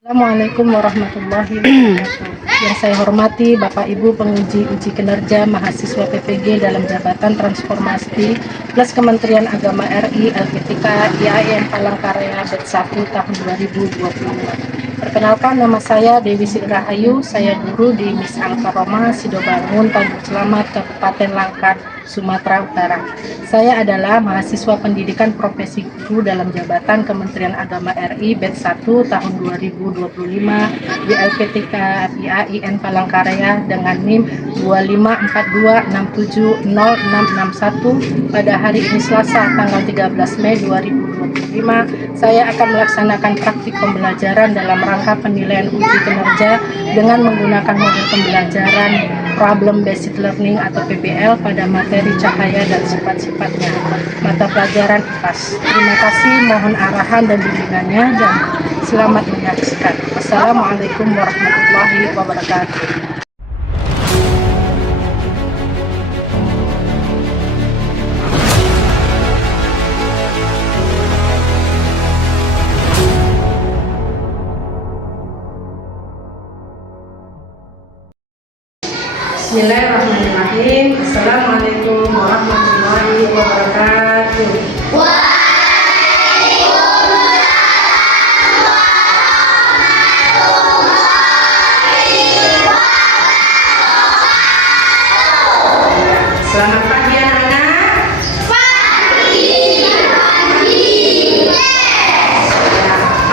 Assalamualaikum warahmatullahi wabarakatuh. Yang saya hormati Bapak Ibu penguji uji kinerja mahasiswa PPG dalam jabatan transformasi plus Kementerian Agama RI LPTK IAIN Palangkaraya Batch 1 tahun 2025. Perkenalkan, nama saya Dewi Sri Rahayu, saya guru di Mis Al-Karomah Sidobangun, Tanjung Selamat, Kabupaten Langkat, Sumatera Utara. Saya adalah mahasiswa pendidikan profesi guru dalam jabatan Kementerian Agama RI Batch 1 tahun 2025 di LPTK IAIN Palangkaraya dengan NIM 2542670661. Pada hari ini Selasa tanggal 13 Mei 2025, saya akan melaksanakan praktik pembelajaran dalam rangka penilaian uji kinerja dengan menggunakan model pembelajaran Problem Based Learning atau PBL pada materi cahaya dan sifat-sifatnya, mata pelajaran IPAS. Terima kasih, mohon arahan dan bimbingannya dan selamat menyaksikan. Wassalamualaikum warahmatullahi wabarakatuh. Bismillahirrahmanirrahim. Assalamualaikum warahmatullahi wabarakatuh. Selamat pagi anak-anak.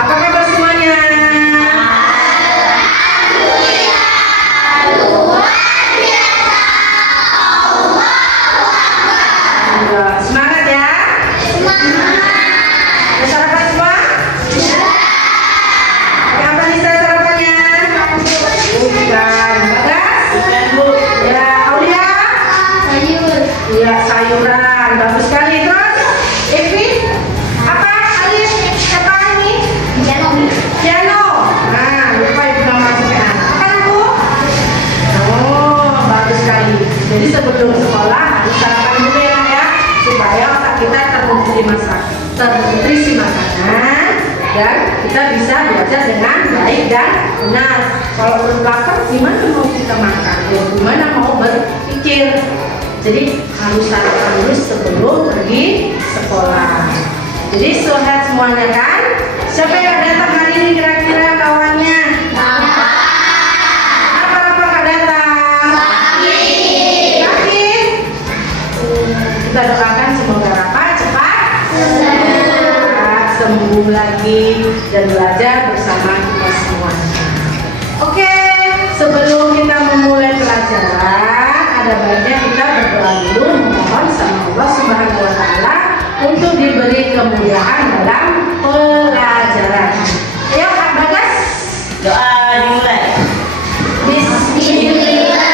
Apa kabar semuanya? Semangat ya. Udah sarapan semua? Apa nih sarapannya? Bukan. Bagas? Bu. Ya, Aulia? Iya, sayuran. Bagus sekali. Terus, Evi? Apa? Alif? Siapa ini? Piano. Nah, lupa ibu nama sampai anak. Apa Bu? Oh, bagus sekali. Jadi sebelum sekolah harus sarapan dulu ya, supaya otak kita ternutrisi makanan dan kita bisa belajar dengan baik dan benar. Kalau perut lapar, gimana mau kita makan? Gimana mau berpikir? Jadi harus sarapan dulu sebelum pergi sekolah. Jadi sehat semuanya kan? Siapa yang datang hari ini kira-kira kawannya? Apa nggak datang? Sakit. Kita doakan semoga Rafa cepat sembuh lagi dan belajar bersama kita semuanya. Oke, sebelum kita memulai pelajaran, ada baiknya kita berdoa dulu, memohon sama Allah Subhanahu wa Ta'ala untuk diberi kemudahan dalam pelajaran. Ayo, Kak Bagas, doa dimulai. Bismillah.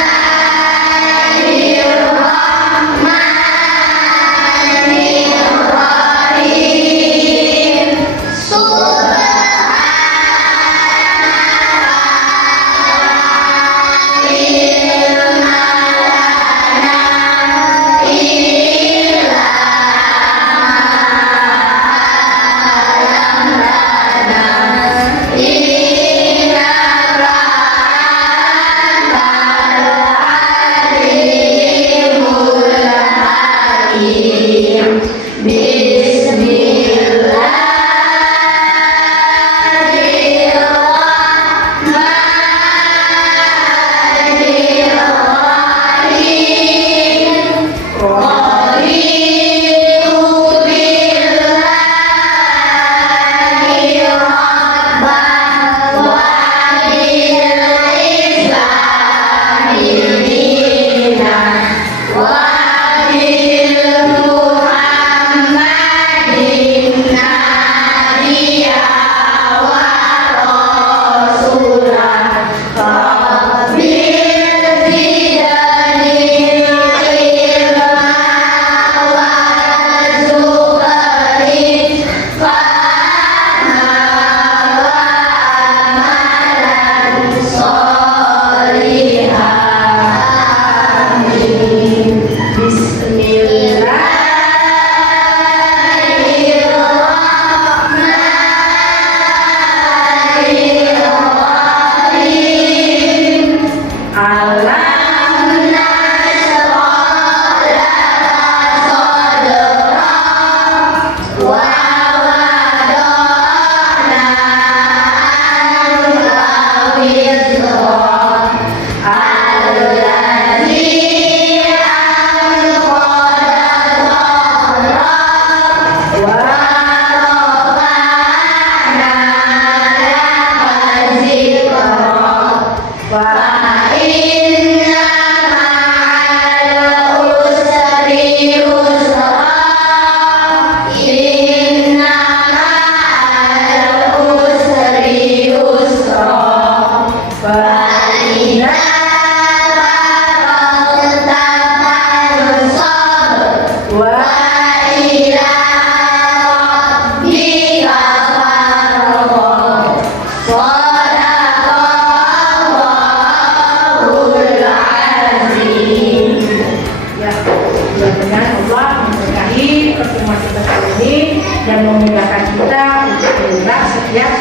dan memudahkan kita untuk menggerak setiap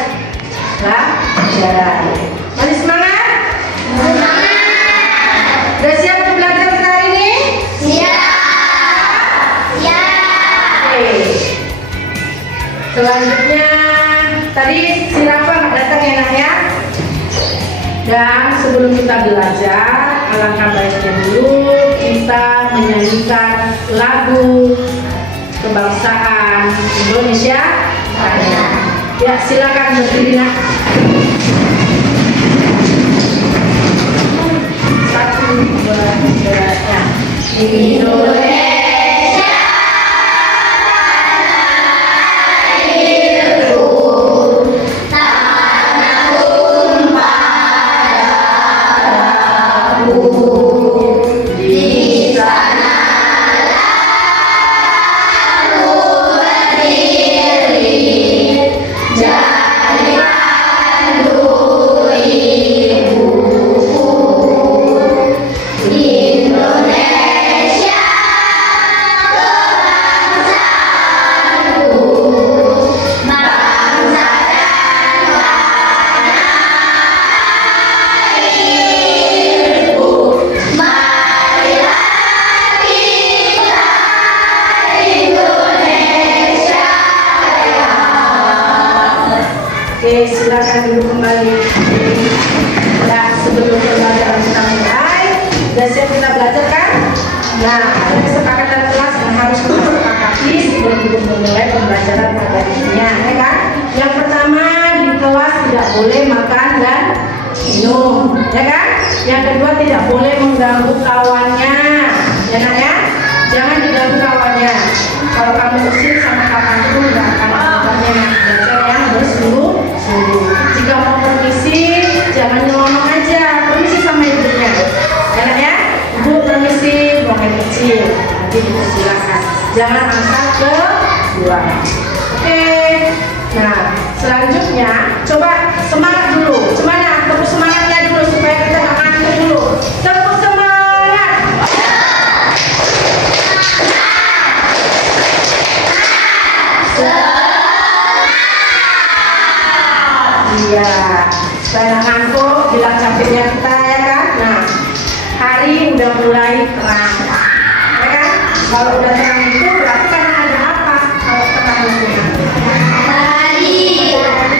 pelajaran. Mari semangat! Udah siap untuk belajar kita hari ini? Oke. Selanjutnya, tadi si Rafa nggak datang ya nak ya? Dan sebelum kita belajar, alangkah baiknya dulu kita menyanyikan lagu kebangsaan Indonesia Raya. Ya, silakan berdiri nak. 1, 2, 3, ya. Indonesia. Oke, silakan duduk kembali. Nah, sebelum pembelajaran kita mulai, sudah siap kita belajar kan? Nah, ada kesepakatan kelas yang harus kita sepakati sebelum kita memulai pembelajaran pada intinya, ya kan? Yang pertama, di kelas tidak boleh makan dan minum, ya kan? Yang kedua, tidak boleh mengganggu kawannya, ya nak ya? Jangan diganggu kawannya. Kalau kamu usir sama kawan itu nggak akan banyak belajar yang bersungguh-sungguh. Jika mau permisi, jangan nyelonong aja. Permisi sama ibunya, enak ya? Ibu permisi, buang air kecil. Nanti dipersilakan. Jangan angkat ke luar. Oke. Nah, selanjutnya coba semangat dulu. Semangat, tepuk semangatnya dulu supaya kita nggak ngantuk dulu. Tepuk semangat. Iya, supaya ngantuk, bilang capeknya kita ya kan. Nah, hari udah mulai terang, ya kan? Kalau udah terang itu berarti karena ada apa? Kalau terang itu matahari.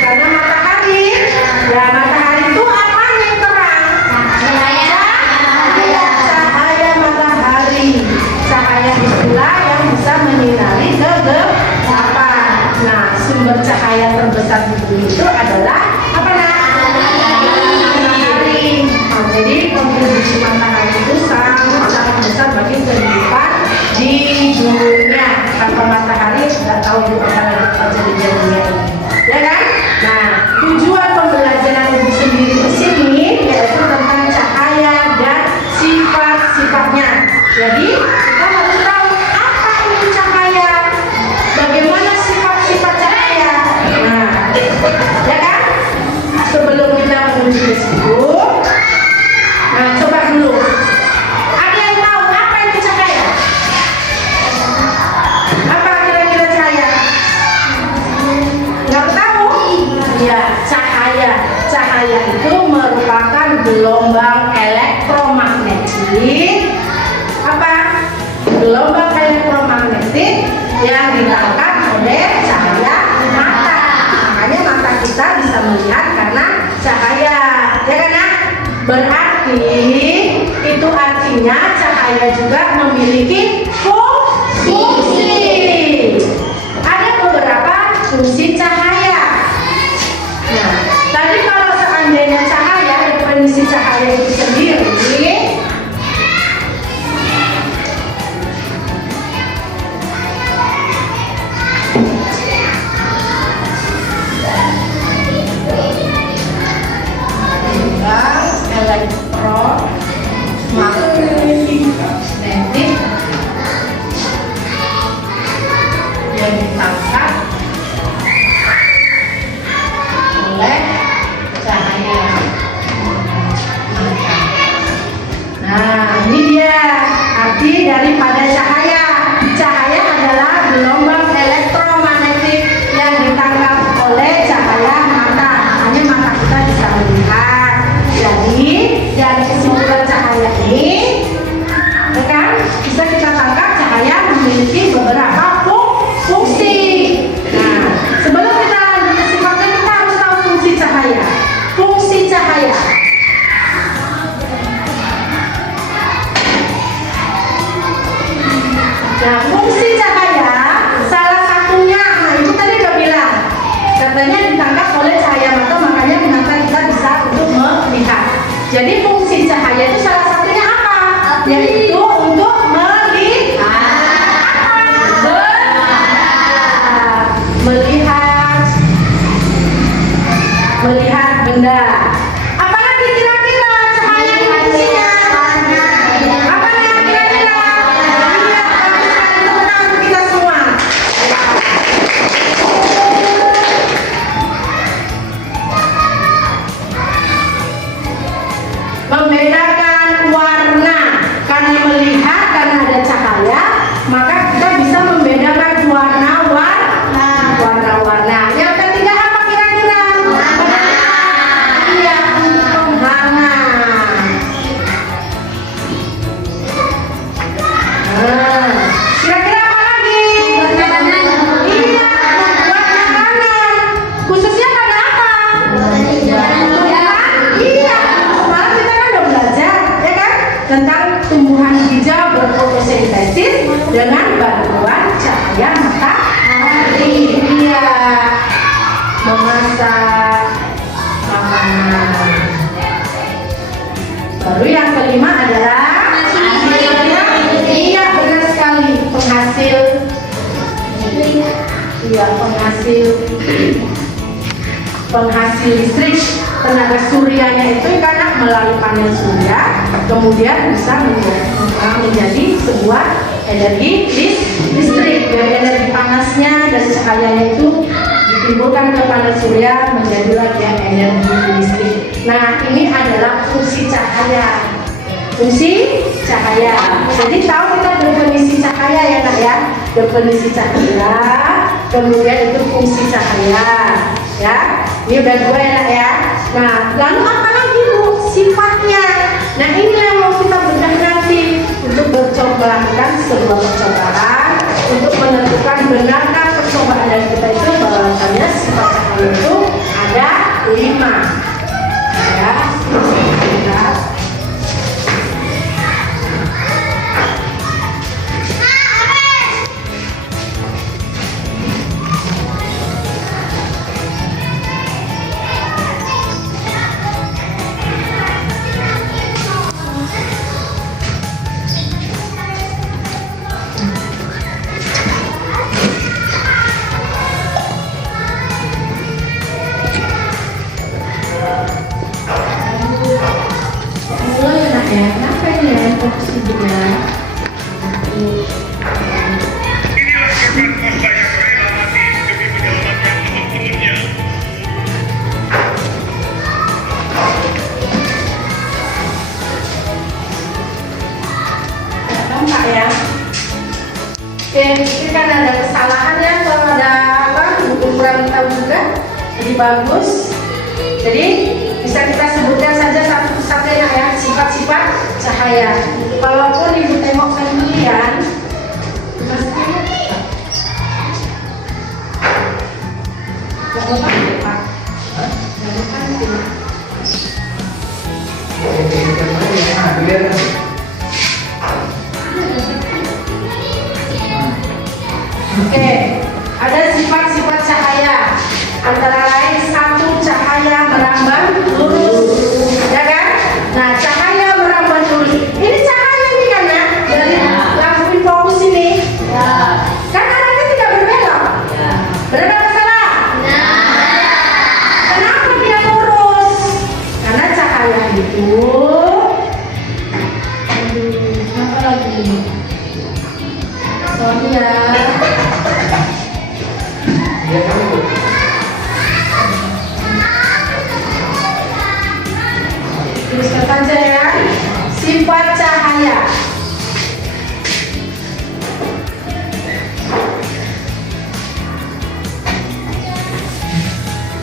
Karena matahari, ya matahari itu apa yang terang? Cahaya matahari. Cahaya itulah yang bisa menyinari kegelapan. Nah, sumber cahaya terbesar di bumi itu adalah apa nak? Matahari. Nah, jadi kontribusi matahari itu sangat besar bagi kehidupan di dunia. Tanpa matahari tidak tahu juga apa lagi terjadi di dunia ini, ya kan? Nah, tujuan pembelajaran ibu sendiri di sini yaitu tentang cahaya dan sifat-sifatnya. Jadi kita harus tahu apa itu cahaya, bagaimana sifat-sifat cahaya. Nah, ya kan? Sebelum kita menuju ke situ, nah coba dulu. Ada yang tahu apa itu cahaya? Apa kira-kira cahaya? Nggak tahu? Ya, cahaya. Cahaya itu merupakan gelombang elektromagnetik. Apa? Gelombang elektromagnetik yang ditangkap oleh cahaya mata. Makanya mata kita bisa melihat karena cahaya, ya kan nak? Berarti itu artinya cahaya juga memiliki fungsi. Ada beberapa fungsi cahaya. Nah, tadi kalau seandainya cahaya, definisi cahaya itu sendiri elektromagnetik yang ditangkap oleh cahaya matahari. Nah, ini dia arti daripada cahaya. Cahaya adalah gelombang elektromagnetik cahaya. Nah, fungsi cahaya salah satunya, nah itu tadi udah bilang, katanya ditangkap oleh cahaya mata, makanya mata kita bisa untuk melihat. Jadi fungsi cahaya itu salah satunya apa? Yaitu untuk melihat benda. Apalagi kira-kira cahaya ini fungsinya? Apa yang kira-kira? Iya, tenang kita semua. Membedakan warna. Karena melihat, karena ada cahaya, maka kita bisa membedakan warna-warna. Yang ketiga apa kira-kira? Iya, penghana. Kira-kira apa lagi? Iya, membuat makanan. Khususnya pada apa? Iya, semalam kita kan udah belajar, ya kan? Tentang tumbuhan hijau berfotosintesis dengan bantuan cahaya matahari. Iya, memasak makanan. Baru yang kelima adalah iya, benar sekali, penghasil. Iya, penghasil listrik. Tenaga suryanya itu karena melalui panel surya kemudian bisa menjadi sebuah energi listrik. Dari energi panasnya dari cahayanya itu ditimbulkan ke panel surya menjadi lagi energi listrik. Nah, ini adalah fungsi cahaya. Jadi tahu kita definisi cahaya ya nak ya. Definisi cahaya, kemudian itu fungsi cahaya. Ya, ini udah dua ya nak ya. Nah, lalu apa lagi Bu? Sifatnya. Nah, ini yang mau kita bedah nanti untuk melakukan sebuah percobaan untuk menentukan benarkah percobaan dari kita itu bahwasanya sifat cahaya itu ada 5. Ya, lihat. Kenapa ini ya? Fokus hidupnya. Inilah program Kosta yang rela mati demi menyelamatkan teman-temannya. Tampak ya. Oke, ini kan ada kesalahan ya kalau ada apa? Ukuran tahu juga. Jadi bagus. Jadi bisa kita sebutkan saja satu-satu ya, sifat-sifat cahaya. Walaupun ibu tengok sendirian, pasti jangan lupa Pak. Jangan lupa. Oke, ada sifat-sifat cahaya. Antara lain satu, cahaya merambat lurus, ya kan? Nah, cahaya merambat lurus. Ini cahaya nih kan ya? Dari lampu fokus ini. Kan arahnya tidak berbelok. Benar apa salah? Kenapa dia lurus? Karena cahaya itu. Apa lagi? Sorry ya. Tuliskan saja ya. Sifat cahaya.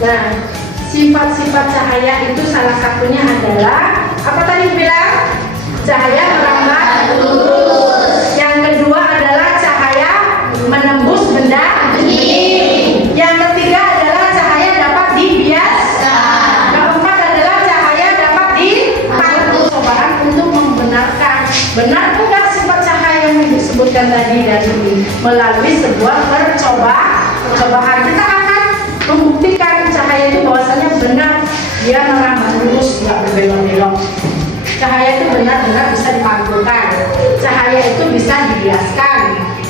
Nah, sifat-sifat cahaya itu salah satunya adalah apa tadi bilang? Cahaya merambat lurus. Yang kedua adalah cahaya menembus benda. Yang ketiga adalah cahaya dapat dibiaskan. Keempat adalah cahaya Benar enggak sifat cahaya yang disebutkan tadi dari melalui sebuah percobaan kita akan membuktikan cahaya itu bahwasanya benar dia menambah lurus nggak berbelok-belok. Cahaya itu benar-benar bisa dipantulkan. Cahaya itu bisa dibiaskan.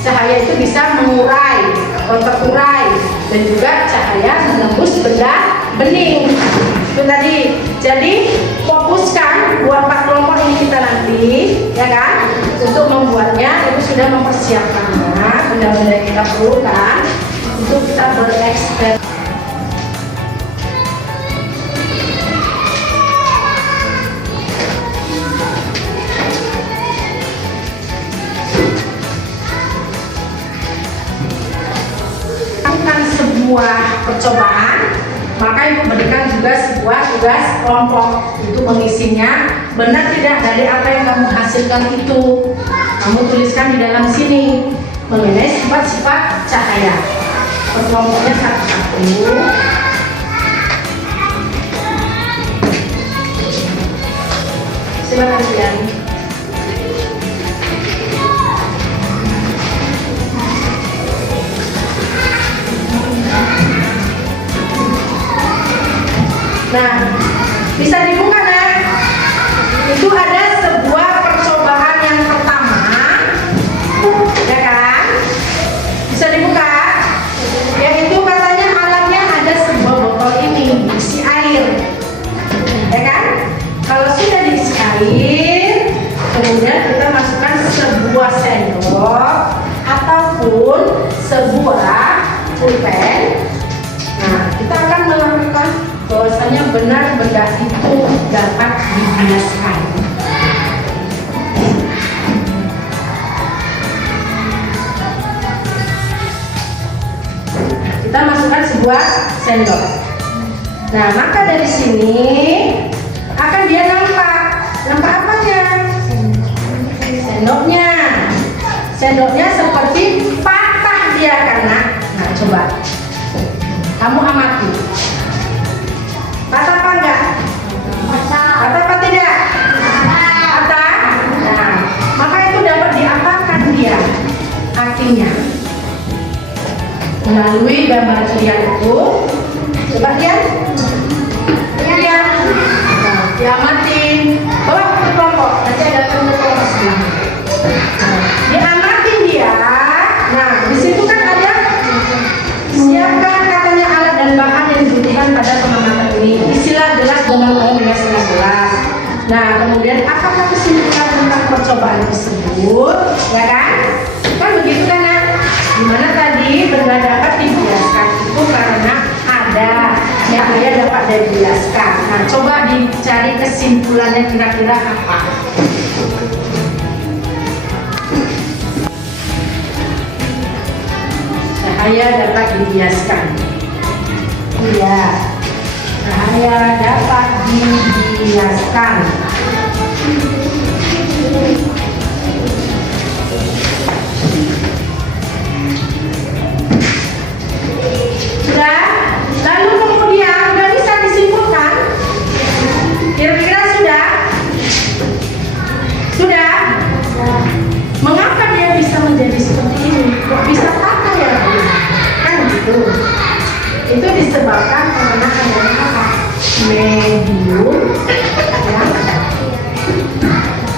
Cahaya itu bisa mengurai, terkurai, dan juga cahaya menembus benda bening. Itu tadi. Jadi fokuskan buat 4 kelompok ini kita nanti, ya kan? Untuk membuatnya itu sudah mempersiapkannya, benda-benda yang kita perlukan untuk kita bereksperimen. Sebuah percobaan, maka ibu berikan juga sebuah tugas kelompok untuk mengisinya. Benar tidak dari apa yang kamu hasilkan itu, kamu tuliskan di dalam sini mengenai sifat-sifat cahaya. Kelompoknya satu-satu. Silakan kalian. Nah, bisa dibuka kan? Itu ada sebuah percobaan yang pertama, ya kan? Bisa dibuka? Yaitu katanya alatnya ada sebuah botol ini diisi air, ya kan? Kalau sudah diisi air, kemudian kita masukkan sebuah sendok ataupun sebuah pulpen. Nah, kita akan melakukan bahwasanya benar benda itu dapat dibiaskan. Kita masukkan sebuah sendok. Nah, maka dari sini akan dia nampak apanya? Sendoknya. Sendoknya seperti patah dia karena. Nah, coba kamu amati. Patah apa enggak? Patah apa tidak? Patah. Nah, maka itu dapat diapakan dia artinya melalui gambar lihat itu. Coba lihat. Lihat. Nah, diamatin. Bawa ke kelompok. Nanti ada kelompok sebelah. Nah, diamatin dia. Nah, di situ kan ada siapkan katanya alat dan bahan yang dibutuhkan pada pengamatan ini. Isilah gelas dengan air dengan setengah gelas. Nah, kemudian apakah kesimpulan tentang percobaan tersebut? Ya kan? Kan begitu kan? Dimana tadi benda dapat dibiaskan itu karena ada cahaya dapat dibiaskan. Nah, coba dicari kesimpulannya kira-kira apa? Cahaya dapat dibiaskan. Iya, cahaya dapat dibiaskan. Sudah? Lalu kemudian sudah bisa disimpulkan? Kira-kira sudah? Sudah? Mengapa dia bisa menjadi seperti ini? Kok bisa patah ya? Kan gitu. Itu disebabkan karena adanya apa? Medium. Ya.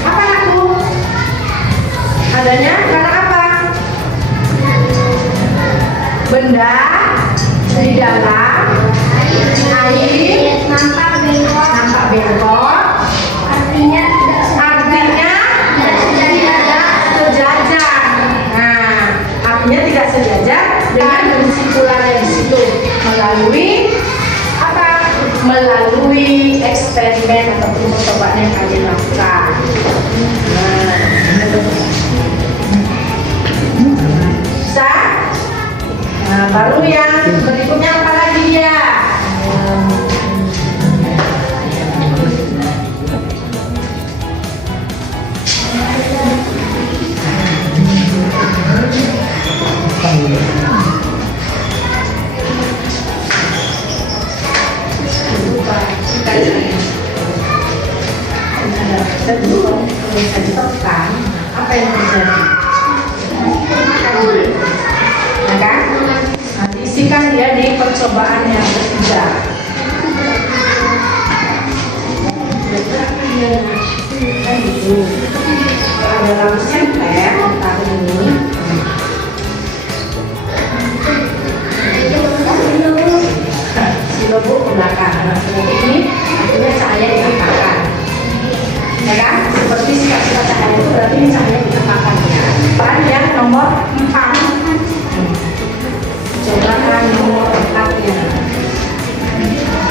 Apa aku? Adanya karena apa? Benda di dalam air nampak bengkok. Artinya tidak sejajar. Nah, artinya tidak sejajar dengan kesimpulannya di situ melalui apa? Melalui eksperimen ataupun percobaan yang kalian lakukan. Bisa? Nah, baru yang berikutnya apa lagi dia? Tentu bisa ditekan yang terjadi? Ya kan? Nah, diisikan dia di percobaan yang ketiga. Kan gitu. Ada lampu senter taruh ini. Si lobo ke belakang. Nah, ini artinya cahaya dikatakan. Ya kan? Seperti sifat-sifat cahaya itu berarti ini cahaya dikatakan. Bahan yang nomor 4. Cobaan nomor 4-nya.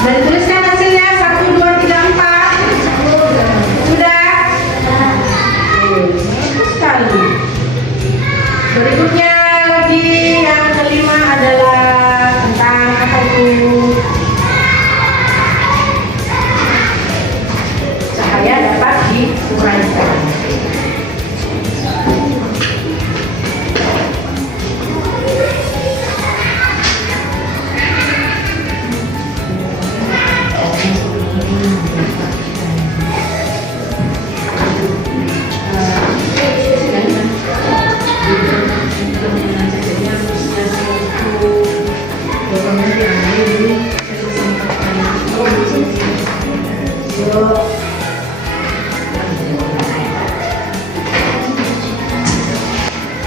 Dan tuliskan hasilnya 1, 2, 3, 4. Sudah? Bagus sekali. Berikutnya lagi yang kelima adalah tentang apa itu? Cahaya dapat diuraikan.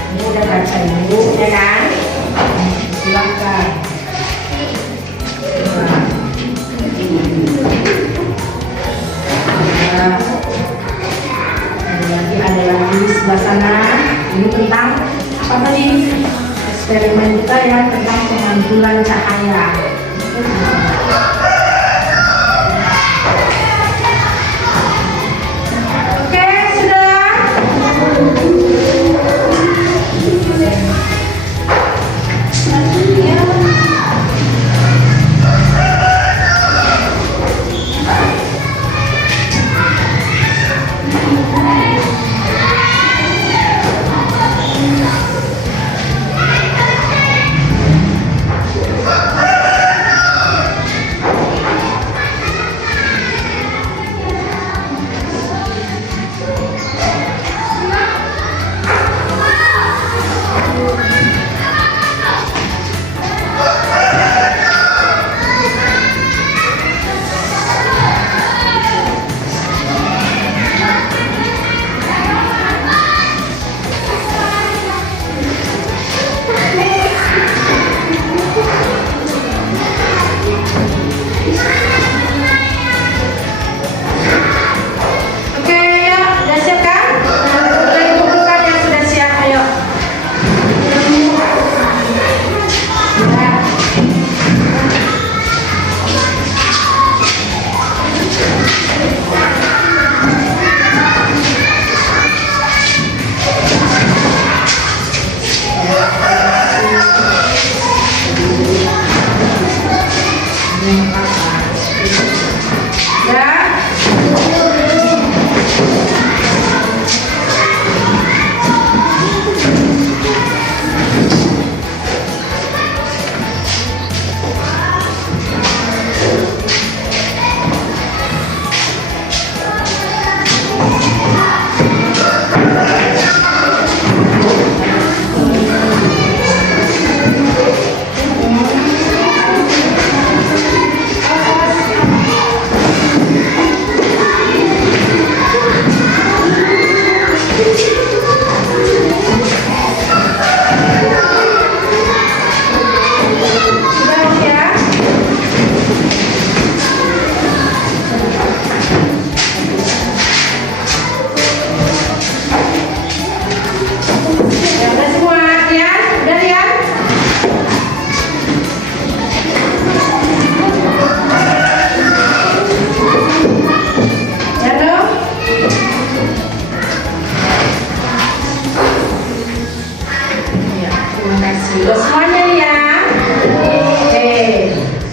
Ini udah baca dulu ya kan? Silakan. Ada lagi di sebelah sana. Ini tentang apa tadi? Eksperimen kita ya tentang pemantulan cahaya. Oke, sudah.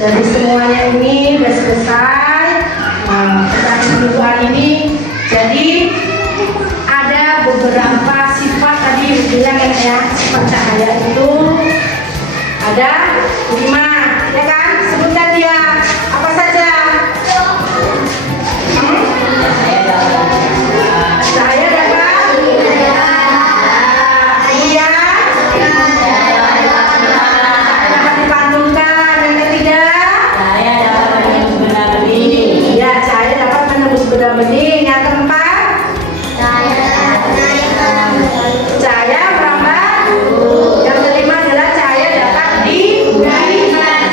Jadi semuanya ini sudah selesai. Kita kebutuhan ini. Jadi ada beberapa sifat tadi bilang ya, sifat cahaya itu ada 5, ya kan? Sebutkan dia apa saja. Cahaya dapat sudah bening. Yang keempat, cahaya merambat. Yang kelima adalah cahaya dapat diuraikan.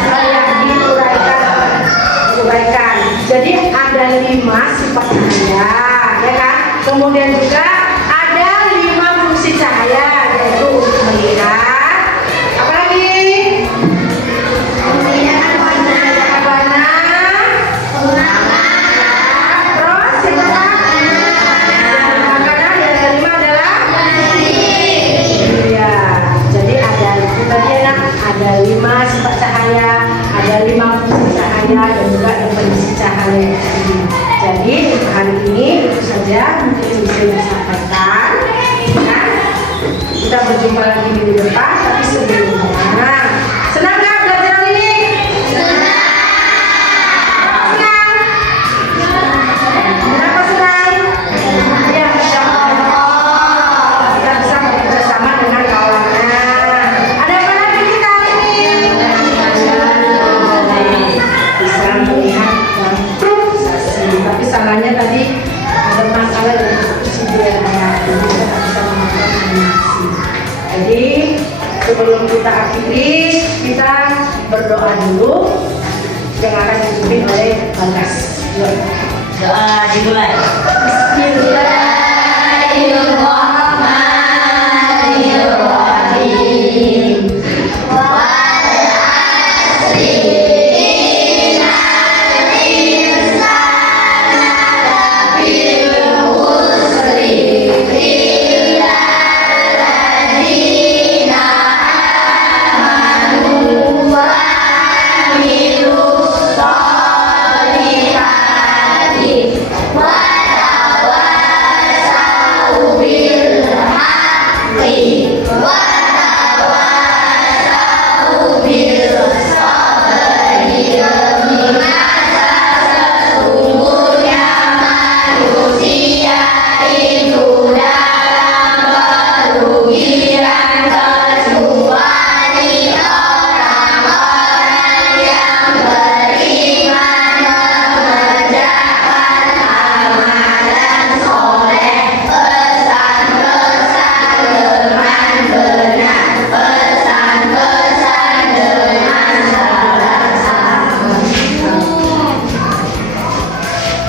Jadi ada 5 sifat cahaya, ya kan? Kemudian juga ada 5 fungsi cahaya, yaitu untuk melihat. Apalagi? Melihat warna. Terus yang makanan yang kelima adalah iya. Jadi ada itu tadi anak, ada 5 sifat cahaya, ada 5 fungsi cahaya dan juga ada fungsi cahaya. Jadi hari ini itu saja mungkin bisa disampaikan. Nah, kita berjumpa lagi di depan, tapi sebelumnya senang nggak belajar hari ini? Senang. Kenapa senang? Ya, kita bisa bekerja sama dengan kawannya. Ada apa lagi kita hari ini? Bisa melihat dan prosesi. Tapi salahnya tadi ada masalah dari subsidi anak ini kita tak bisa memakai animasi. Jadi sebelum kita akhiri, kita berdoa dulu yang akan dipimpin oleh Bagas. Doa dimulai. Bismillahirrahmanirrahim.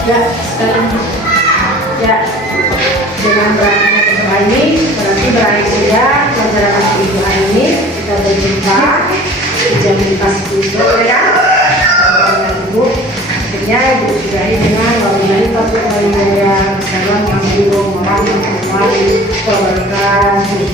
Ya, sekarang ya dengan berakhirnya doa ini berarti berakhirnya pelajaran ibu hari ini. Kita berjumpa di jam 5 sore ya. Ibu akhirnya ibu sudahi dengan wabillahi taufiq wal hidayah. Assalamualaikum warahmatullahi wabarakatuh.